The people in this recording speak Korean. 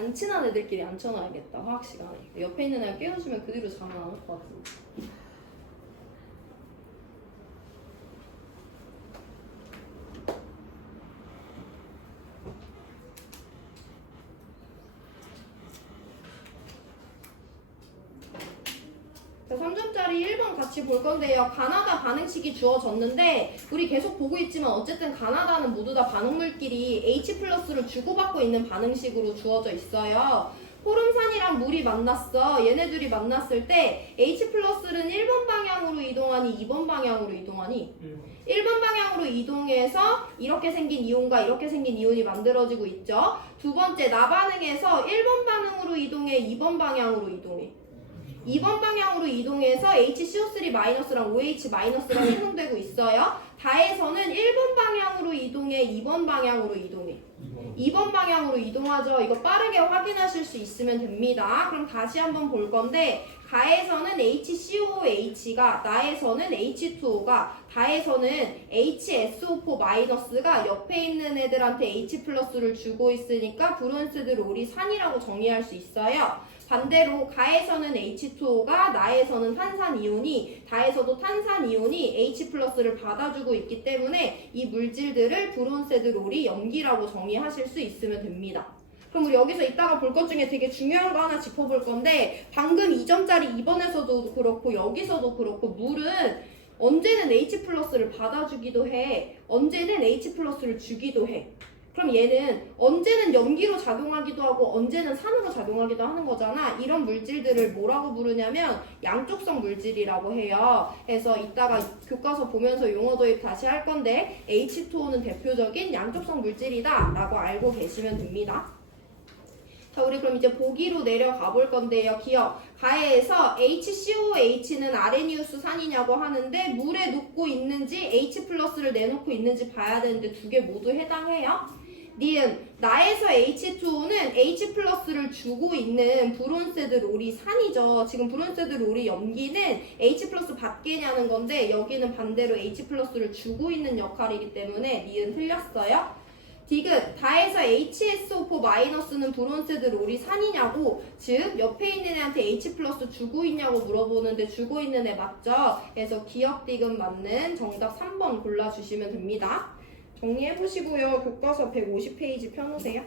안 친한 애들끼리 앉혀놔야겠다 화학 시간에 옆에 있는 애가 깨워주면 그 뒤로 잠을 안올 것 같은데 자, 3점짜리 1번 같이 볼 건데요. 가나다 반응식이 주어졌는데 우리 계속 보고 있지만 어쨌든 가나다는 모두 다 반응물끼리 H 플러스를 주고받고 있는 반응식으로 주어져 있어요. 호름산이랑 물이 만났어. 얘네들이 만났을 때 H 플러스는 1번 방향으로 이동하니 2번 방향으로 이동하니 1번 방향으로 이동해서 이렇게 생긴 이온과 이렇게 생긴 이온이 만들어지고 있죠. 두 번째 나반응에서 1번 반응으로 이동해 2번 방향으로 이동해. 2번 방향으로 이동해서 HCO3-랑 OH-랑 해송되고 있어요. 다에서는 1번 방향으로 이동해 2번 방향으로 이동해. 2번 방향으로 이동하죠. 이거 빠르게 확인하실 수 있으면 됩니다. 그럼 다시 한번 볼 건데 가에서는 HCOH가 나에서는 H2O가 다에서는 HSO4-가 옆에 있는 애들한테 H 플러스를 주고 있으니까 브론스드 롤이 산이라고 정의할 수 있어요. 반대로 가에서는 H2O가 나에서는 탄산 이온이 다에서도 탄산 이온이 H 플러스를 받아주고 있기 때문에 이 물질들을 브론세드 롤이 염기라고 정의하실 수 있으면 됩니다. 그럼 우리 여기서 이따가 볼 것 중에 되게 중요한 거 하나 짚어볼 건데 방금 2점짜리 2번에서도 그렇고 여기서도 그렇고 물은 언제는 H 플러스를 받아주기도 해 언제는 H 플러스를 주기도 해 그럼 얘는 언제는 염기로 작용하기도 하고 언제는 산으로 작용하기도 하는 거잖아. 이런 물질들을 뭐라고 부르냐면 양쪽성 물질이라고 해요. 그래서 이따가 교과서 보면서 용어 도입 다시 할 건데 H2O는 대표적인 양쪽성 물질이다 라고 알고 계시면 됩니다. 자, 우리 그럼 이제 보기로 내려가 볼 건데요. 기억. 가해에서 HCOH는 아레니우스 산이냐고 하는데 물에 녹고 있는지 H 플러스를 내놓고 있는지 봐야 되는데 두 개 모두 해당해요. 니은 나에서 H2O는 H 플러스를 주고 있는 브론세드 롤이 산이죠. 지금 브론세드 롤이 염기는 H 플러스 받게냐는 건데 여기는 반대로 H 플러스를 주고 있는 역할이기 때문에 니은 틀렸어요. 디귿 다에서 HSO4-는 브론세드 롤이 산이냐고 즉 옆에 있는 애한테 H 플러스 주고 있냐고 물어보는데 주고 있는 애 맞죠? 그래서 기억 디귿 맞는 정답 3번 골라주시면 됩니다. 정리해보시고요. 교과서 150페이지 펴놓으세요.